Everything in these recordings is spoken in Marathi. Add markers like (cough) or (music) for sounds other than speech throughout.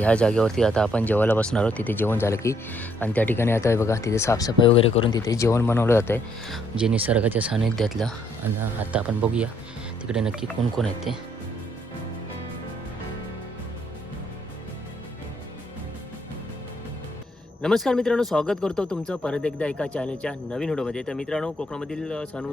ह्या जागेवरती आता आपण जेवायला बसणार आहोत. तिथे जेवण झालं की आणि त्या ठिकाणी आता बघा तिथे साफसफाई वगैरे करून तिथे जेवण बनवलं जातं आहे जे निसर्गाच्या सानिध्यातलं. आणि आता आपण बघूया तिकडे नक्की कोण कोण आहेत ते. नमस्कार मित्रांनो स्वागत करतो तुमचं परत एकदा एका चॅनलच्या नवीन व्हिडिओमध्ये. तर मित्रांनो कोकणामधील अ, सण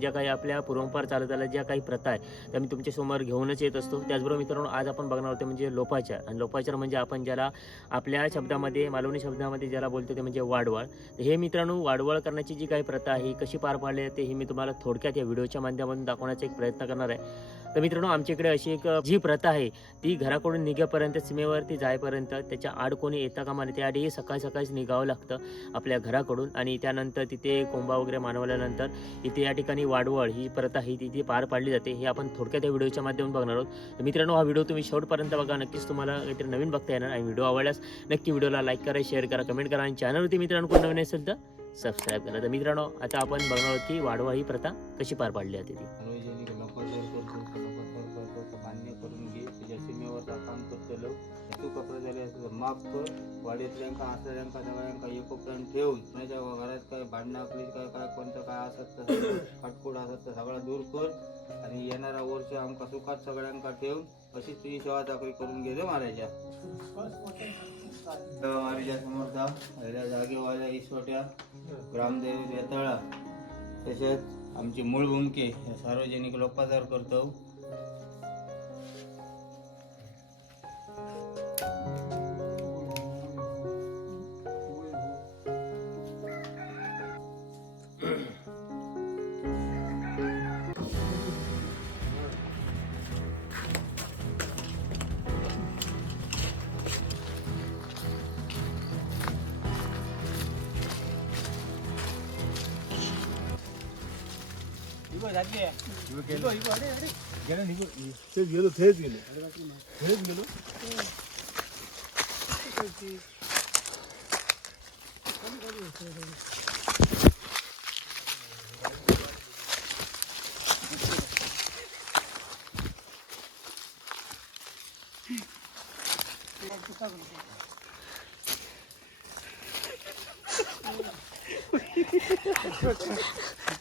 ज्या काही आपल्या पूर्वंपार चालत आल्या ज्या काही प्रथा आहे त्या मी तुमच्यासमोर घेऊनच येत असतो. त्याचबरोबर मित्रांनो आज आपण बघणार होतो म्हणजे लोपाचार. आणि लोपाचार म्हणजे आपण ज्याला आपल्या शब्दामध्ये मालवणी शब्दामध्ये ज्याला बोलतो ते म्हणजे वाडवळ. तर हे मित्रांनो वाडवळ करण्याची जी काही प्रथा आहे कशी पार पाडली जाते हे मी तुम्हाला थोडक्यात या व्हिडिओच्या माध्यमातून दाखवण्याचा एक प्रयत्न करणार आहे. तर मित्रांनो आमच्या इकडे अशी एक जी प्रथा आहे ती घराकडून निघेपर्यंत सीमेवरती जायपर्यंत त्याच्या आड कोणी येता कामा नये त्याआधी सकाळी सकाळीच निघावं लागतं आपल्या घराकडून. आणि त्यानंतर तिथे कोंबा वगैरे मानवल्यानंतर इथे या ठिकाणी वाडवळ ही प्रथा ही तिथे पार पाडली जाते हे आपण थोडक्यात या व्हिडिओच्या माध्यमातून बघणार आहोत. तर मित्रांनो हा व्हिडिओ तुम्ही शेवटपर्यंत बघा. नक्कीच तुम्हाला काहीतरी नवीन बघता येणार आणि व्हिडिओ आवडल्यास नक्की व्हिडिओला लाईक करा शेअर करा कमेंट करा. आणि चॅनलवरती मित्रांनो कोण नवीन असेल तर सबस्क्राईब करा. तर मित्रांनो आता आपण बघणार आहोत की वाडवा ही प्रथा कशी पार पाडली जाते ती. माफ कर वाडीतल्यांका असलेल्यांका सगळ्यांका एकोप्यान ठेवून माझ्या घरात काय भांडणं आपली काय काय कोणतं काय असत तर (coughs) खटखोट असत तर सगळं दूर कर. आणि येणारा वर्ष आमका सुखात सगळ्यांका ठेवून अशी तुझी सेवा चाकरी करून गेले महाराजा. महाराजा समोरचा पहिल्या जागेवाल्या ईश्वट्या ग्रामदेव येतळा तसेच आमची मूळ भूमिके सार्वजनिक लोकाचार करतो. 자지에. 이거 이거 아래 아래. 얘는 이거 저 위에도 대야 주겠네. 대야 주겠네? 응.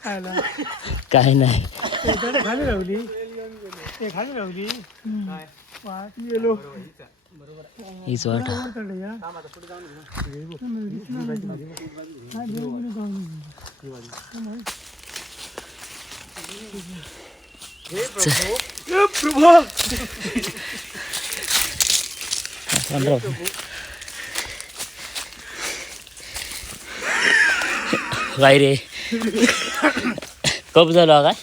काय नाही खाली राहली ते खाली राहली गेलो हीच वाट पंधरा काय रे कप झालो हा काय?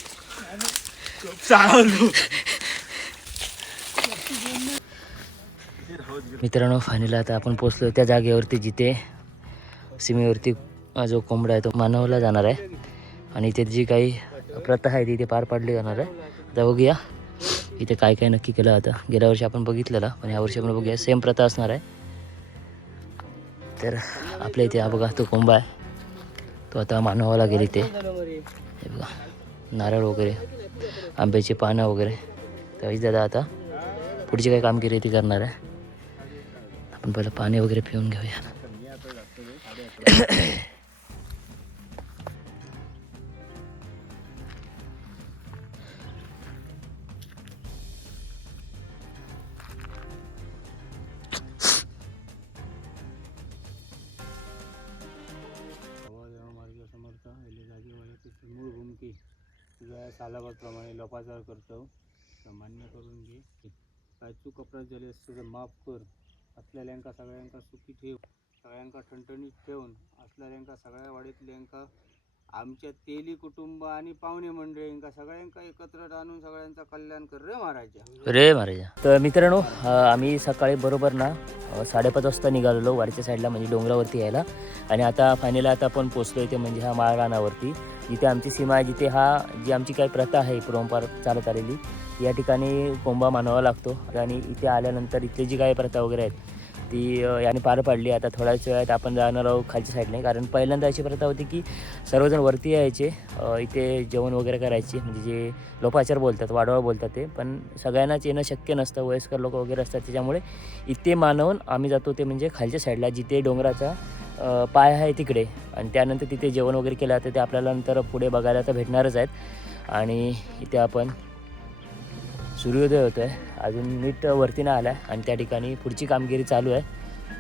मित्रांनो फायनल आता आपण पोचलो त्या जागेवरती जिथे सीमेवरती हा जो कोंबडा आहे तो मानवला जाणार आहे. आणि इथे जी काही प्रथा आहे ती इथे पार पाडली जाणार आहे. आता बघूया. इथे काय काय नक्की केलं आता. गेल्या वर्षी आपण बघितलेलं पण यावर्षी आपण बघूया. सेम प्रथा असणार आहे. तर आपल्या इथे हा बघा तो कोंबा आहे. तो आता मानवाला गेली ते. हे बघा नारळ वगैरे आंब्याची पानं वगैरे. तर दादा आता पुढची काय कामगिरी ती करणार आहे. आपण पहिलं पाणी वगैरे पिऊन घेऊया. तुझ्या लोपाचार करतो. तर मान्य करून घे. काय चूक अपराध झाली असते तर माफ कर. असलेल्यांका सगळ्यांका सुखी ठेव. सगळ्यांका ठणठणीत ठेवून. असलेल्यांका सगळ्या वाडीतल्यांका आमच्या तेली कुटुंब आणि पाहुणे मंडळींका सगळ्यांका एकत्र आणून सगळ्यांचा कल्याण कर रे महाराजा. रे महाराजा. तर मित्रांनो आम्ही सकाळी बरोबर ना साडेपाच वाजता निघालेलो वाडीच्या साईडला म्हणजे डोंगरावरती यायला. आणि आता फायनली आता आपण पोचलो इथे म्हणजे हा माळरानावरती. जिथे आमची सीमा आहे जिथे हा जी आमची काही प्रथा आहे पूर्वंपार चालत आलेली या ठिकाणी कोंबा मानावा लागतो. आणि इथे आल्यानंतर इथली जी काही प्रथा वगैरे आहेत ती याने पार पाडली. आता थोड्याच वेळात आपण जाणार आहोत खालच्या साईडने. कारण पहिल्यांदा अशी प्रथा होती की सर्वजण वरती यायचे इथे जेवण वगैरे करायचे. म्हणजे जे लोपाचार बोलतात वाडवा बोलतात ते. पण सगळ्यांनाच येणं शक्य नसतं. वयस्कर लोक वगैरे असतात त्याच्यामुळे इथे मानवून आम्ही जातो ते म्हणजे खालच्या साईडला जिथे डोंगराचा पाय आहे तिकडे. आणि त्यानंतर तिथे जेवण वगैरे केलं जातं. ते आपल्याला नंतर पुढे बघायला तर भेटणारच आहेत. आणि इथे आपण सूर्योदय होतो आहे अजून नीट वरती नाही आला आहे आणि त्या ठिकाणी पुढची कामगिरी चालू आहे.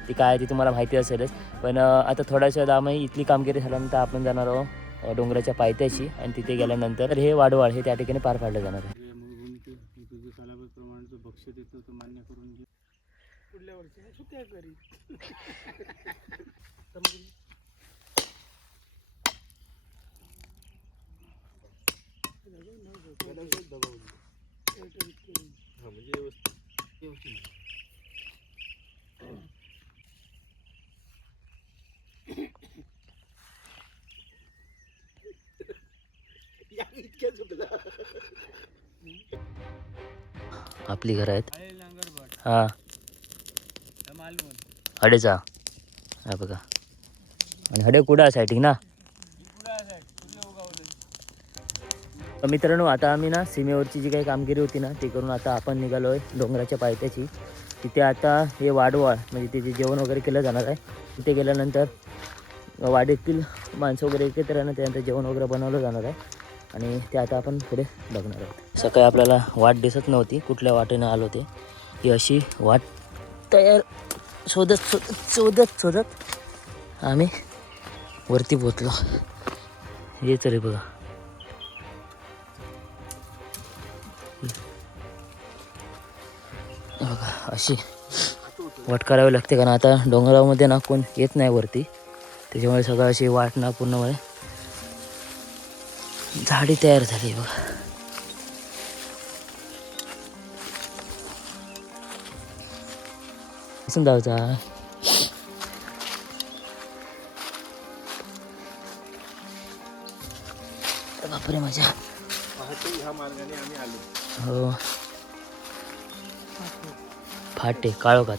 ती काय ती तुम्हाला माहिती असेलच. पण आता थोड्याशा दामही इथली कामगिरी झाल्यानंतर आपण जाणार आहोत डोंगराच्या पायथ्याशी आणि तिथे गेल्यानंतर हे वाडवाळ हे त्या ठिकाणी पार पाडलं जाणार आहे. हे मूळ भूमिके मी तुझे आपली घरं आहेत. हां. हडेचा हा बघा. आणि हडे कुठं सायटिंग ना? मित्रांनो आता आम्ही ना सीमेवरची जी काही कामगिरी होती ना ती करून आता आपण निघालो आहे डोंगराच्या पायथ्याची तिथे आता हे वाडवाळ म्हणजे तिथे जेवण वगैरे केलं जाणार आहे. तिथे गेल्यानंतर वाडीतील माणसं वगैरे एकत्र येणं त्यानंतर जेवण वगैरे बनवलं जाणार आहे. आणि ते आता आपण पुढे बघणार आहोत. सकाळी आपल्याला वाट दिसत नव्हती कुठल्या वाटेनं आलो ते. ही अशी वाट तयार शोधत शोधत शोधत शोधत आम्ही वरती पोचलो येच रे बघा. अशी वाट करावी लागते. कारण आता डोंगरामध्ये ना कोण येत नाही वरती. त्याच्यामुळे सगळं अशी वाट ना पूर्णपणे झाडी तयार झाली बघा. जायचा बापरे माझ्या. पहाटे ह्या मार्गाने आम्ही आलो. हो. खाटे काळोखात.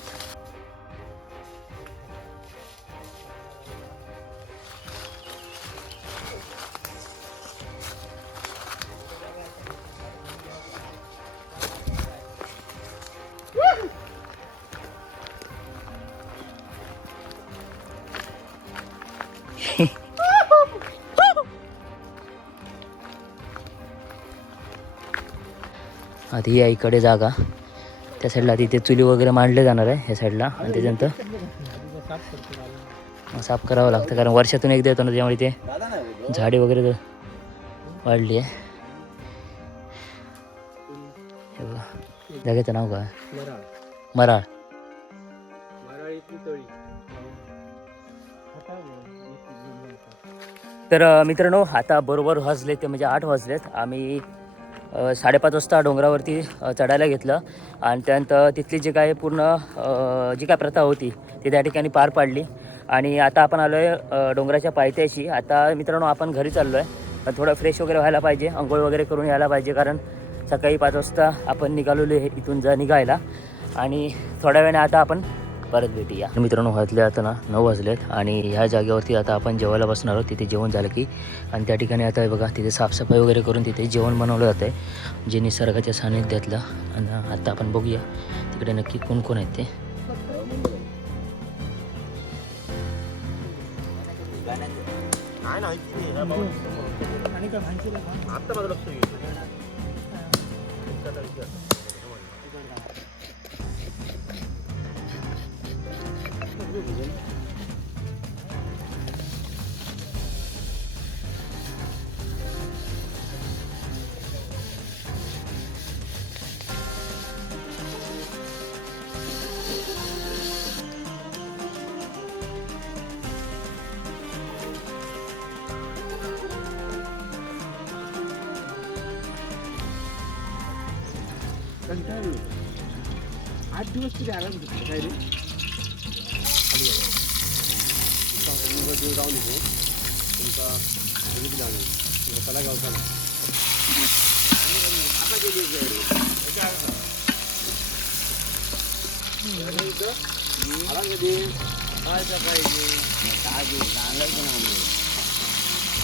आधी आईकडे जागा. त्या साईडला तिथे चुली वगैरे मांडले जाणार आहे ह्या साईडला आणि त्याच्यानंतर साफ करावं लागतं. कारण वर्षातून एकदा येतो ना त्यामुळे ते झाडे वगैरे वाढली आहे. जागेचं नाव काय मराळ. तर मित्रांनो आता बरोबर वाजले ते म्हणजे आठ वाजलेत. आम्ही साडेपाच वाजता डोंगरावरती चढायला घेतलं. आणि त्यानंतर तिथली जी काय पूर्ण जी काय प्रथा होती ती त्या ठिकाणी पार पाडली. आणि आता आपण आलो आहे डोंगराच्या पायथ्याशी. आता मित्रांनो आपण घरी चाललो आहे थोडं फ्रेश वगैरे व्हायला पाहिजे. आंघोळ वगैरे करून यायला पाहिजे. कारण सकाळी पाच वाजता आपण निघालेलो आहे इथून जा निघायला. आणि थोड्या वेळाने आता आपण परत भेटूया. मित्रांनो वाजले आता ना नऊ वाजलेत आणि ह्या जागेवरती आता आपण जेवायला बसणार आहोत. तिथे जेवण झालं की आणि त्या ठिकाणी आता हे बघा तिथे साफसफाई वगैरे करून तिथे जेवण बनवलं जातं आहे जे निसर्गाच्या सानिध्यातलं. आणि आता आपण बघूया तिकडे नक्की कोण कोण आहेत ते. आता 튀겨지지 않아도 돼사이로 일단 이거 지금 라운드고 그러니까 여기도 나는 이거 잘라가 오잖아 아까 저기 이렇게 하면서 그러니까 아랑이지 아이자가이지 나지 나랑이나 하는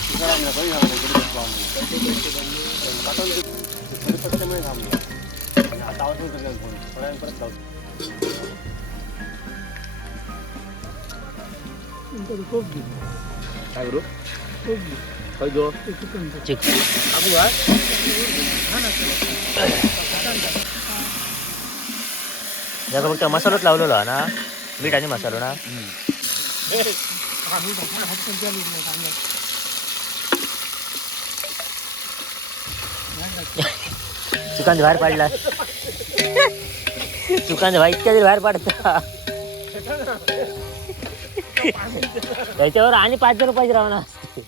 이 사람이랑 거의 하는 거 그렇게 좋아하는 거 같은 그 때문에 사는 거야 나와서 그냥 보는 거랑 그렇게 लावतो काय करू काय जो चिकन आपण काय जगा फक्त मसालाच लावलेलो हा ना मीठ आणि मसालो ना चुकांत बाहेर पाडला चुकांत भाई इतक्या तरी बाहेर पडता त्याच्यावर आणि पाच हजार रुपयाची राहणार. असते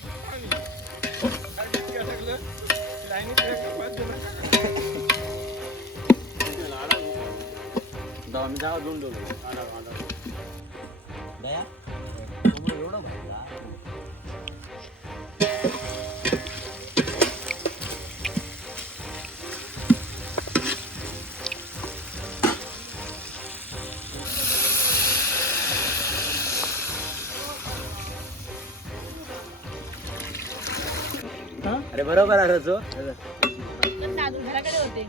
ठेवलो आला बरोबर आहे रचो घराकडे होते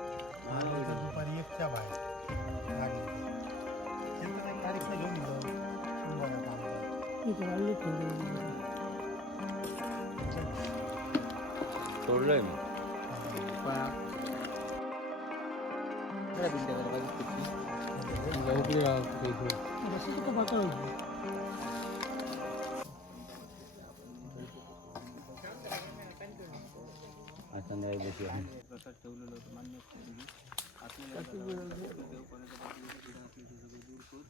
दुपारी एकच्या बाहेर. शंभर सोडलोय मी आता नाही बशी आहे प्रसाद ठेवलेलं होतं मान्य केलं. आपल्याला देवपणाचं बाकी पिढा असली ती सगळी दूर कर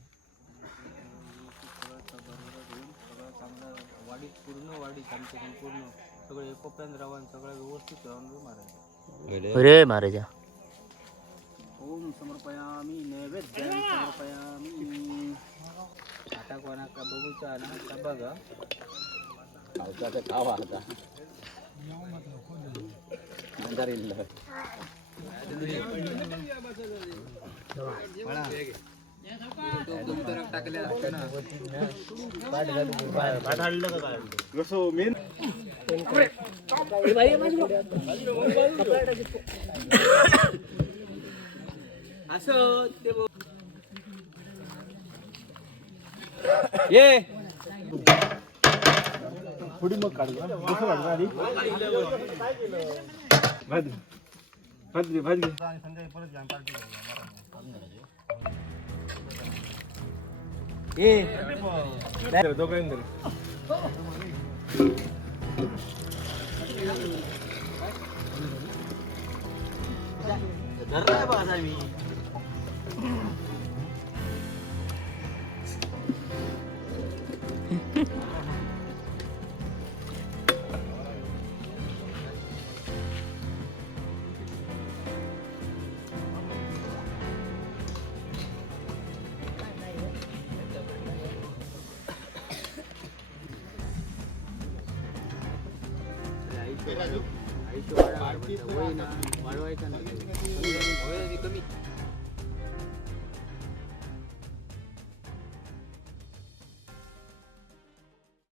व्यवस्थित सगळं बरोबर घेऊन सगळं चांगलं वाढीत पूर्ण वाढीत आमच्या पूर्ण सगळं राहून सगळं व्यवस्थित राहून मारायचं अरे महाराजा. ओम समर्पयामी नैवेद्यं समर्पयामी. आता कोणाका बघूचा ना आता बघा. आता खावा आता. अंधार येईल असं ते ये पुढे मग काढू का? कसं वाटतं आधी भाजी भाजी भाजी ए. संध्याकाळी परत दोघांनी ना वाढवायचं ना कमी